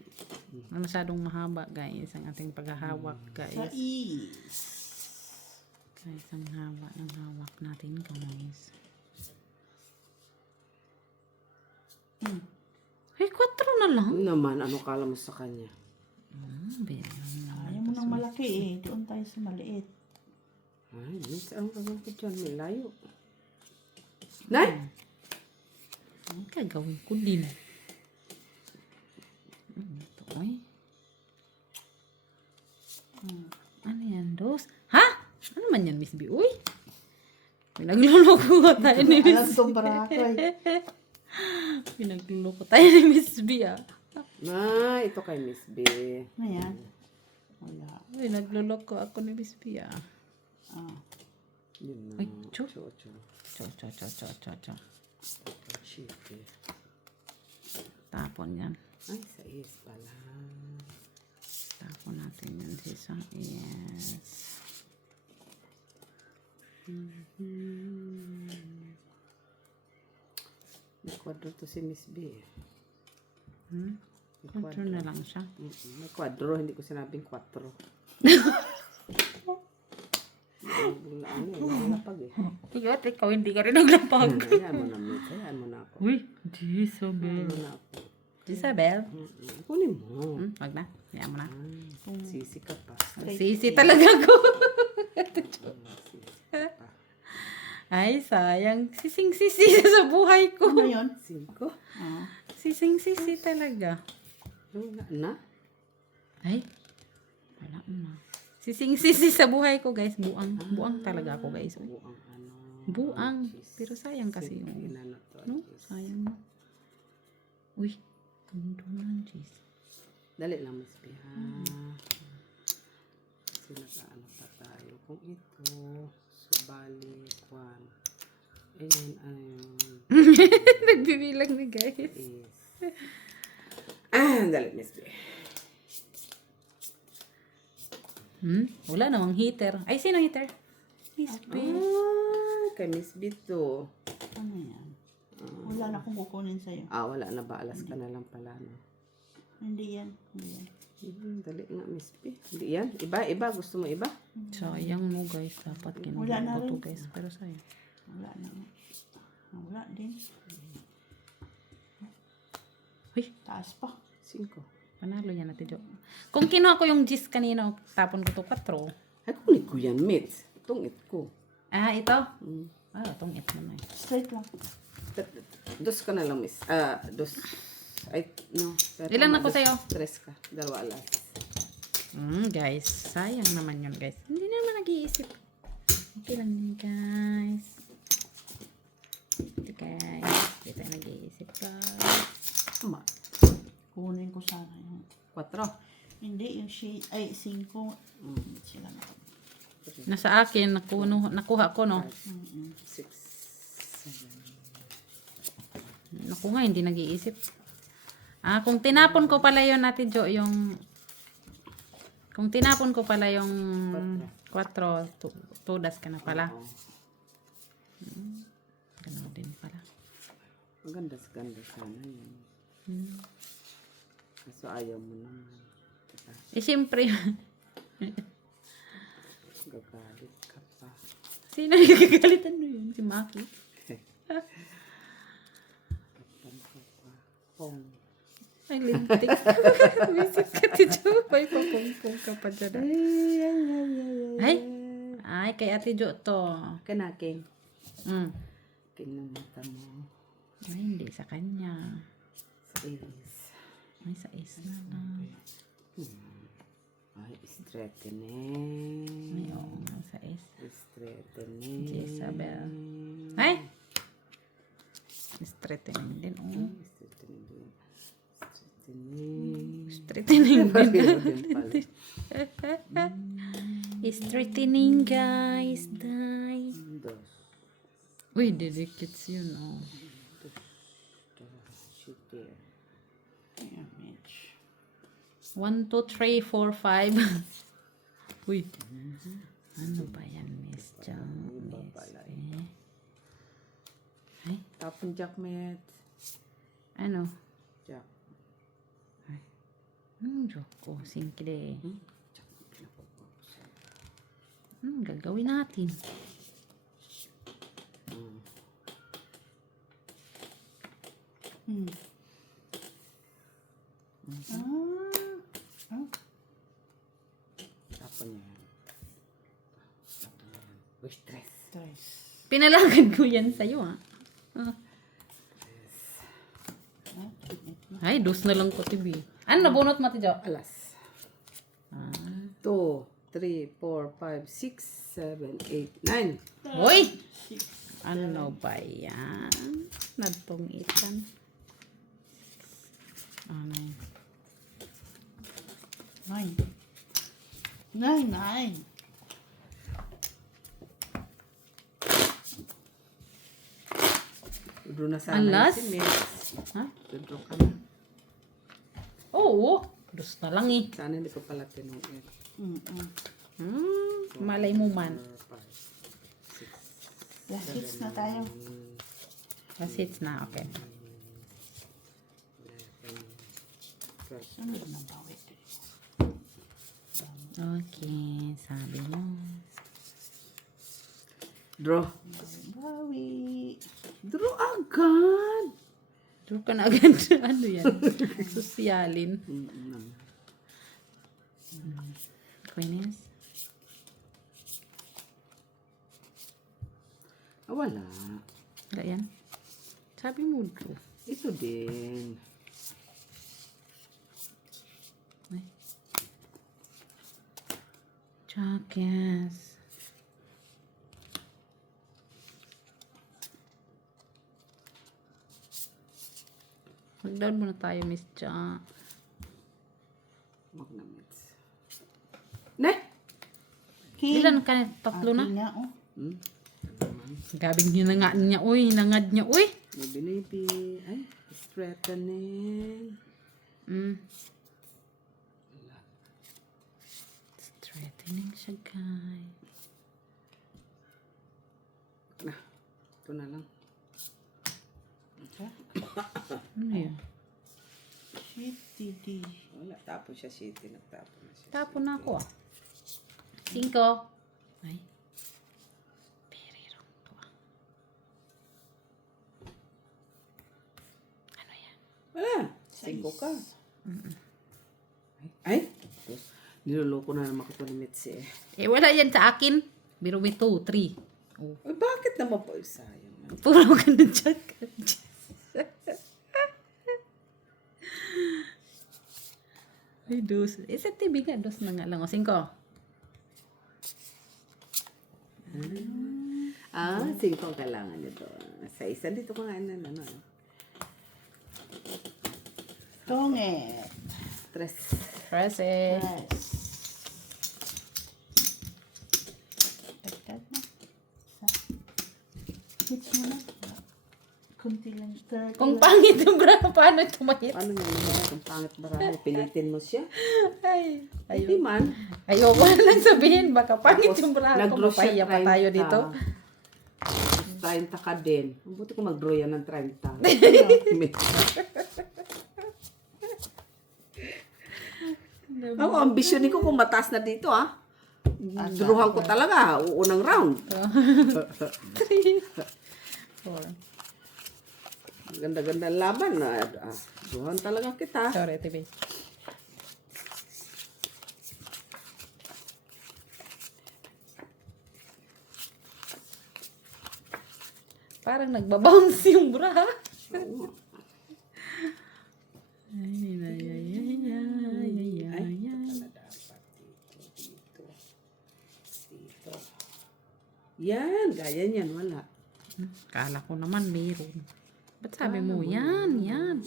Masyadong mahaba guys ang ating paghahawak guys. Guys, ang haba ng hawak natin guys. Ay, 4 na lang. Naman, ano kala mo sa kanya? Ayaw mo ng malaki eh. Doon tayo sa maliit. Ay, miss, ang gagawin ko dyan? May layo. Nay! Ang gagawin ko din. Ito ay. Ano yan, dos? Ha? Ano man yan, Miss B? Uy! Pinagluloko tayo ni Alam Miss tong barako eh. Pinagluloko tayo ni Miss B ah. Ma, ito kay Miss B. Ayan. Wala. Uy, nagluloko ako ni Miss B ah. Yun na. Ay, cho. Cho. Cho. Shit eh. Tapon yan. Ay, sa is pala. Tapon natin yan sa isang yes. May kwadro to si Miss B. May Control na lang siya. May kwadro, hindi ko sinabing 4. Nalapag eh. Iyot, ikaw hindi ka rin naglapag. Hayaan mo na, Miss. Hayaan mo na ako. Uy, Jisabel. Hayaan mo na ako. Jisabel? Kunin mo. Wag na. Hayaan mo na. Sisi ka pa. Sisi talaga ko. Ay, sayang. Sising-sisi sa buhay ko. Ano yun? 5. Sising-sisi talaga. Na? Ay, wala na. Sising-sisi sa buhay ko, guys. Buang talaga ako, guys. Buang ano. Buang. Pero sayang kasi yung... Inano to. No? Sayang. Uy, mundo na, jeez. Dali lang, Miss B, ha? Kasi nag-ano pa tayo. Kung ito, subali, kwan. Ayan, Nagbibilang ni guys. is. Dali, Miss B. Wala namang heater. Ay, sino heater? Miss B. Kay Miss B to. Ano yan? Wala na akong kukunin sa'yo. Wala na ba? Alas ka na lang pala, no? Hindi yan. Hindi yan. Dali nga, Miss B. Hindi yan. Iba. Gusto mo iba? Sayang mo guys. Dapat Wala na kinuha ko to rin. guys. Pero sayang. Wala na. Wala din. Uy, Taas pa. 5. panalo yan natin, Jo. Kung kinuha ko yung gis kanina, tapon ko to 4. Ay, kunin ko yan, Mitz. Itong it ko. Ah, ito? Itong it naman. Straight lang. Dos ka na lang, Miss. Dos. Ay, no. Ilan ako sa'yo? 3 ka. 2 alas. Guys, sayang naman yun, guys. Hindi naman nag-iisip. Okay lang yun, guys. Okay, guys. Hindi tayo nag-iisip, guys. Tama. Kukunin ko sana yun. 4. Hindi, yung 5. Sila na. Nasa akin, nakuha ko, no? 6. 7. Naku nga, hindi nag-iisip. Kung tinapon ko pala yun natin, Jo, kung tinapon ko pala yung 4, 2 das ka na pala. Ganun din pala. Maganda sana yun. Kaso ayaw mo naman. Siyempre, Gagalit ka pa. Sino yung gagalitan mo yun? Si Maki? Tapan ka pa. Pong. Ay, lintik. Visit ka, Tijo. May papungpong ka pa dyan. Ay! Ay, kay Ate Jo to. Kanaking. Mm. Kinamata mo. Ay, hindi sa kanya. Is. Ay, sa is na lang. Ay, straightening. Ay, oo nga, sa is. Straightening. Jezabel. Ay! Straightening din, oh. Straightening din. Straightening. Straightening din. Ayun din pala. Straightening, guys. Die. Dos. Uy, didikits yun, oh. Sige. Ayan, Mitch. 1, 2, 3, 4, 5. Uy. Ano ba yan, Miss Jang? Miss P? Ay, Tapon Jack, Mitch. ano? Jack. Anong joke ko? Singkile. Jack, pinapagawa ko sa'yo. Anong gagawin natin? Tapon niya yan. Tapon niya yan. Uy, stress. Pinalagad ko yan sa'yo, ha? Ay, dos na lang ko, tibi. Ano nabunot mo, Tijo? Alas. Ah. 2, 3, 4, 5, 6, 7, 8, 9. Uy! Ano ba yan? Nagpungitan. Ano yun? 9. 9. Doon na sana Alas? si Mitch. Ha? Doon ka na. Oo. Dos na lang eh. Sana hindi ko pala tinuit. Malay mo man. 4, 5, 6, Last 6 na tayo. Last hits na, okay. 12. Ano na bawi? Okay, sabi mo. Draw. Bawi. Draw agad. Draw ka na agad. Ano yan? Sosyalin. Queens. Wala. Wala yan. Sabi mo, draw. Ito din. Ay. Chakes. Mag-down muna tayo, Miss Cha. Wag na, Mitch. Ne? Ilan ka na? Tatlo na? Nga, oh. Gabing hinangaan niya, uy. Hinangad niya, uy. May binibi. Ay, straightening. Straightening siya, guys. Na, ito na lang. Ano yun? Shitty. Wala, tapon siya city. Nagtapon na siya. Tapon na ako, ah. 5. Ay. Perirong to, ah. Ano yan? Wala. 5 ka. Ay. Tapos, niloloko na naman ko ni Mitch eh. Eh, wala yan sa akin. Biro may 2, 3. Oh. Ay, bakit naman po? Sayang. Puro ka na dyan. Ay, dos. Isa TV nga, dos na nga lang. O, 5. Ah, 5 ang kailangan nito. Sa isa dito ko nga ano. Tonget. Stress. Press it. Yes. Dagdag na. Hits mo na. Kunti lang. 30 Kung lang. pangit yung bra, paano ito mahit? Paano nga kung pangit marami? Pilitin mo siya. Ay, Hindi man. ayoko na lang sabihin, baka pangit yung bra ko. Nag-draw Mapahiya siya pa tayo 30. dito. 30 ka din. Mabuti ko mag-draw yan ng 30. Ako, ambisyon ko kung mataas na dito, ah. Duruhan ko talaga, unang round. 4. Ganda-ganda laban. Duruhan talaga kita. Sorry, TV. Parang nagbabounce yung bra. Yan, gaya niyan, wala. Kala ko naman meron. Ba't sabi mo yan? Yan.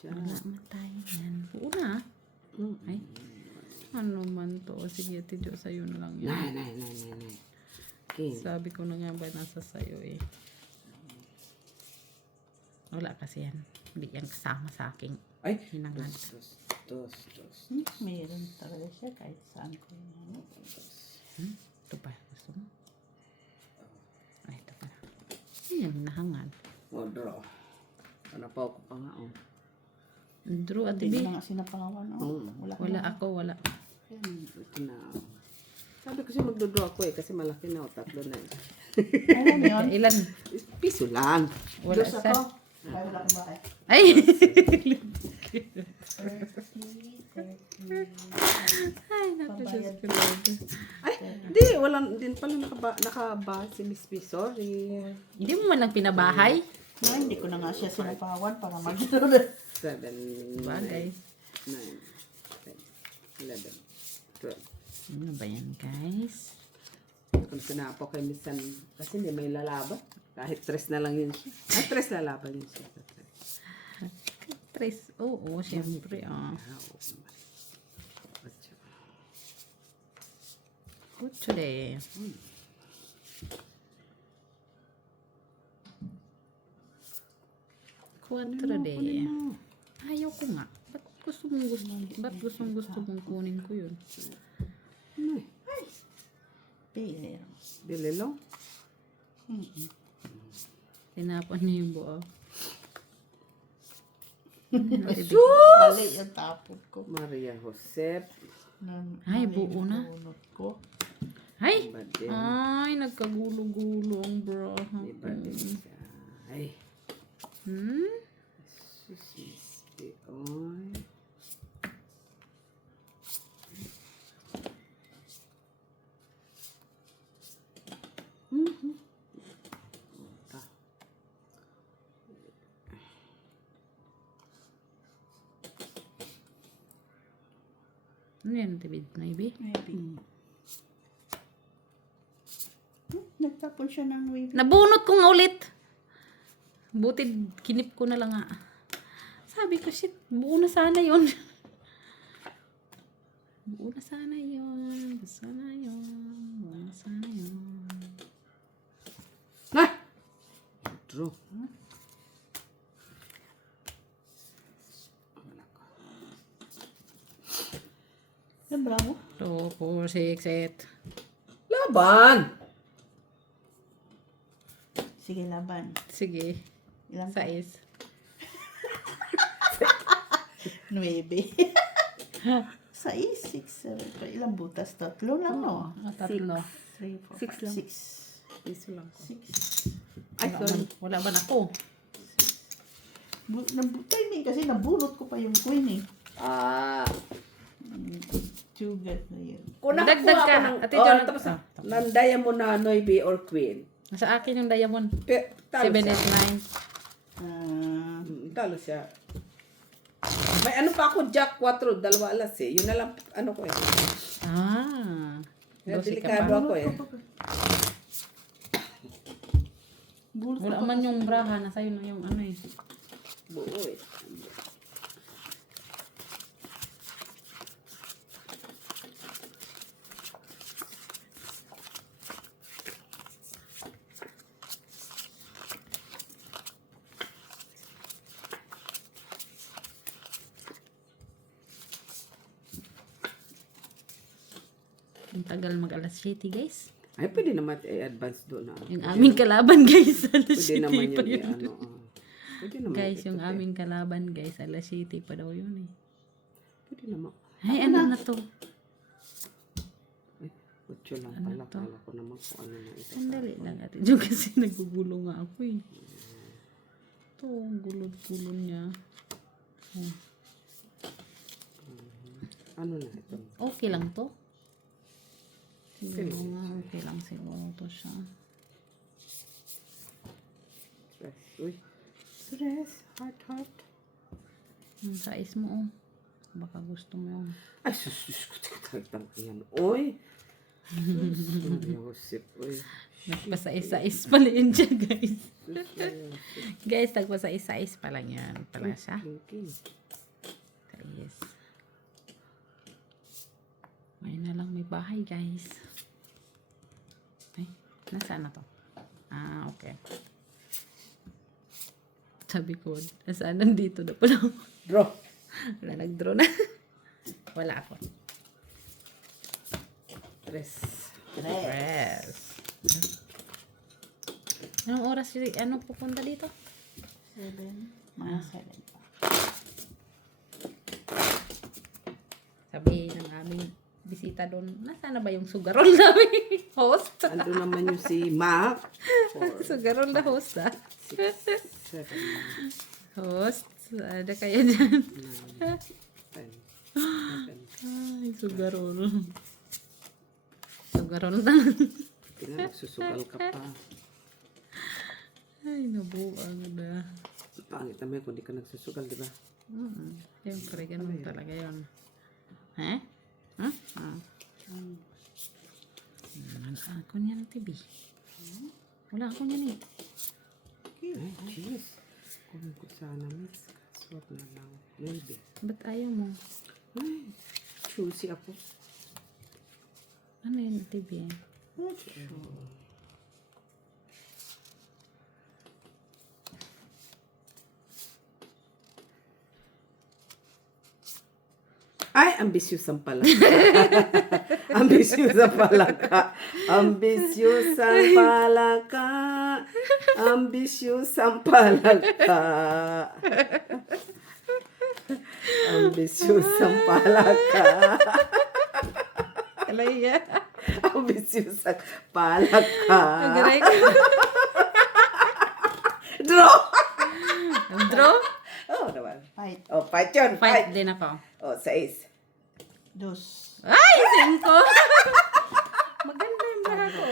Wala man tayo yan. Buo na. Ay. Ano man to? Sige, tidyo sa'yo na lang yan. Nay. Okay. Sabi ko na nga ba nasa sayo eh. Wala kasi yan. Hindi yan kasama sa aking Ay, hinangan. dos. Meron talaga siya kahit saan ko yun. Ito pa. Gusto mo? Ay, ito pa. Yan, nahangan. Oh, draw. Ano pa ako pa nga, oh. Drew, Hindi adibi. na nga sinapangawan. Oh. Wala ako, wala. Yan, ito na. Sabi ko siya magdodraw ako eh, kasi malaki na, tatlo na eh. Alam yun? Ilan? Piso lang. Wala Dos sa... ako. Ay, wala kang bakit. Ay! 30. Ay, naku, Diyos ko, Lord. Ay, di, walang, din pala nakaba si Miss P, sorry. Hindi mo man lang pinabahay? No, hindi ko na nga siya sinapawan para mag 7, Bagay. 9, 10, 11, 12. Ano ba yan, guys? Kung sinapo kay Miss San, kasi hindi may lalaban. Kahit 3 na lang yun siya. Ay, 3 lalaban yun siya. 3. Oo, syempre. Kucho de. Kuatro de. Ayaw ko nga. Ba't gusto mong kunin ko yun? Pili. Dili lang. Tinapon niyo yung buo. Bali yung tapon ko. Maria Josep. Ay, buo na. Bunot ko. Ay! Iba din. Ay, nagkagulo-gulo ang bra. Iba din siya. Ay. Susisti. Oy. Ano yan, David? Maybe? Maybe. Nagtapon siya ng wave. Nabunot ko nga ulit. Buti kinip ko na lang nga. Sabi ko, shit, buo na sana yun. Buo na sana yun. Buo na sana yun. Ah! Draw. Yan, bravo. 2, 4, 6, 8. Laban! Sige, laban. Sige. Ilang pa? 6. 9. 6, 7. Ilang butas? 3 lang, no? Tatlo. 3, 4, 5, 6. Piso lang ko. Ay, sorry. Wala ba na ako? Timing kasi nabulot ko pa yung queen eh. Ah, Sugar na yun. kung Dagdag nakakuha ka. ka ng... Ate Oh, Jo, tapos na. Ng diamond na Noibi or Queen. Nasa akin yung diamond. Talo 7, siya. 8, 9. Talo siya. May ano pa ako, Jack 4, 2 alas eh. Yun na lang, ano ko eh. Ah. Kaya 12 ka delikado pa. ako eh. Bulot Wala ko pa. man yung braha. Nasa yun yung ano eh. Buo eh. Ang tagal mag-alas 7, guys. Ay, pwede naman i-advance doon na. Yung aming kalaban, guys. Alas Pwede 7 naman pa yun yun. eh, ano. Pwede naman. Guys, yung aming kalaban, guys, alas 7 pa daw yun eh. Pwede naman. Ay, ano na to? Ay, kutyo lang Ano pala. to? Kala ko naman kung ano na ito. Sandali lang ate Jo kasi nagugulo nga ako eh. Ito, ang gulod-gulo niya. Oh. Ano na ito? Okay lang to? Siguro nga, okay lang siguro to siya. Stress. Uy. Stress. Heart. Yung size mo oh. Baka gusto mo yung... Ay, sus ko. Tagtang yan. Uy. Sus. Uy. Nagpasais-sais pala yun siya, guys. Guys, nagpasais-sais pa lang yan. Pala siya. Yes. Ngayon na lang may bahay, guys. Ay, nasaan na to? Ah, okay. Sabi ko, nasaan nandito na pala. Draw. Wala, nag-draw na. Wala ako. Stress. Yes. Anong oras yun? Ano pupunta dito? 7. Mga 7 pa. Sabi ng aming bisita doon, nasaan na ba yung sugarol namin? Host? Ando naman yung si Mac. Sugarol na host ah. 6, 7, Host? Ada kaya dyan? 9, 10, 11. Ay, sugarol. Sugarol na. Pinagsusugal ka pa. Ay, nabuang na. Pangit naman kung di ka nagsusugal, di ba? Siyempre, ganun talaga yun. Ha? Huh? Ako niyan, TV. Wala ako niyan eh. Ay, jeez. Kung ko sana miss ka. Swap na lang. Maybe. Ba't ayaw mo? Ay, choosy ako. Ano yun, TV? Ay, ambisyusang pala. Ambisyusang pala ka. Ambisyusang pala ka. Ambisyusang pala ka. Ambisyusang pala ka. Kalaya. Ambisyusang pala ka. Nagaray ko. Draw! Draw? Oh, naman. Fight. Oh, fight yun. Fight Fight. din ako. Oh, 6. 2. Ay, 5! Maganda yung baka ko.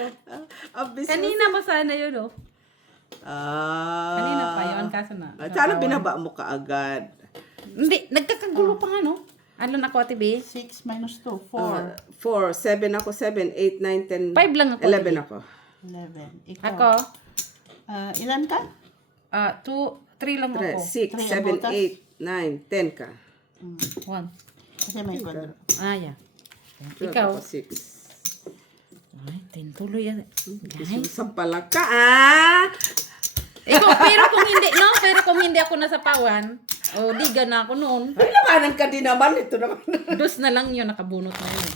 Ambisyusang. Kanina pa sana yun, oh. Kanina pa yun, kaso na. Sana binaba mo kaagad. Hindi, nagkakagulo pa nga, no? Ano na ako, Ate B? 6 minus 2. 4. 4, 7 ako, 7, 8, 9, 10, 5 lang ako. 11 ako. 11. Ikaw. Ako, Ilan ka? 3 lang ako. 6, 3 7, ang 8, 9, 10 ka. 1. Kasi may kwadro. Ah, yeah. 12 Ikaw. ako, 6. Ay, 10 tuloy yan. Guys. Isang pala ka, ah! Ikaw, pero kung hindi, no? Pero kung hindi ako nasa pawan, o liga na ako noon. Ay, labanan ka din naman. Ito naman. Dos na lang yun, nakabunot na yun.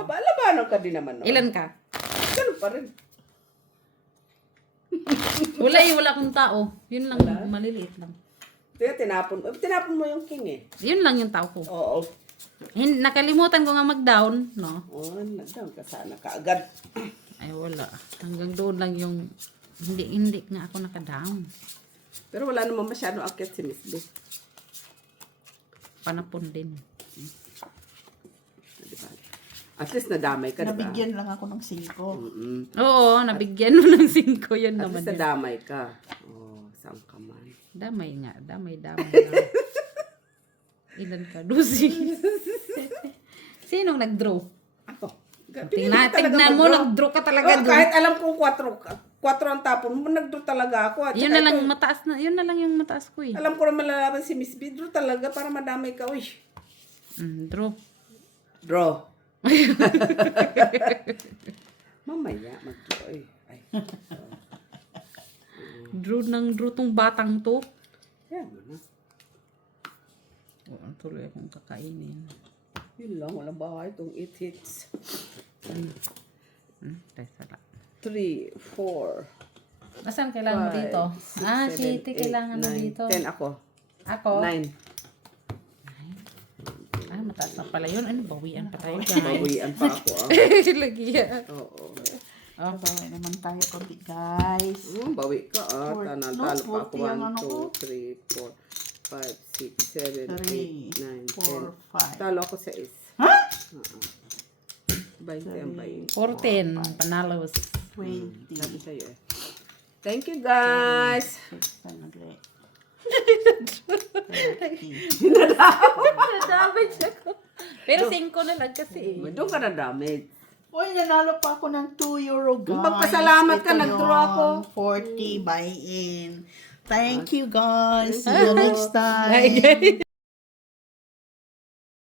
Labanan ka din naman. No? Ilan ka? Ganun pa rin. Wala akong tao. Yun lang, maliliit lang. Kaya tinapon mo yung king eh. Yun lang yung tao ko. Oo. Nakalimutan ko nga mag-down, no? Oh, nag-down ka sana kaagad. Ay, wala. Hanggang doon lang yung, hindi nga ako naka-down. Pero wala naman masyadong akit si Miss B. Panapon din. Diba? At least nadamay ka, diba? Nabigyan lang ako ng 5. Oo, nabigyan mo ng 5 yun At naman. least nadamay ka. Oh, saan ka man. Damay nga. Damay lang. Ilan ka? Lucy. Sinong nag-draw? Ako. Tingnan mo, nag-draw ka talaga doon. Kahit alam kong 4 ang tapon mo, nag-draw talaga ako. At Yun saka na lang ito, mataas na. Yun na lang yung mataas ko eh. alam ko naman lalaban si Miss B. Draw talaga para madamay ka. Uy. Draw. Draw. Mamaya mag-draw. Ay. Draw tong batang to. Yan mo na. Oo, tuloy akong kakainin. Yun lang. Walang bahay itong 8 hits. Teka lang. 3, 4, Nasaan kailangan mo dito? Kitty, kailangan mo dito. 10 ako. Ako? 9. Mataas na pala yun. Ano, bawian pa tayo, guys. Bawian pa ako. Lagi yan. Oo. Bawi naman tayo konti, guys. Bawi ka Talo pa ako. 40 ang 1, ano ko. 2, 3, 4, 5, 6, 7, 8, 9, 3, 10. 4, 5. Talo ako 6. Ha? 20 ang bayin. 14. Panalos. 20. Sabi sa'yo eh. Thank you guys. 6 na ulit. 30. Nadamage ako. Pero 5 na lang kasi. Doon ka na damage. Uy, nanalo pa ako ng 2 euro, guys. Magpasalamat ka, Ito nag-draw ako. yung 40 buy-in. Thank you, guys. See you next time.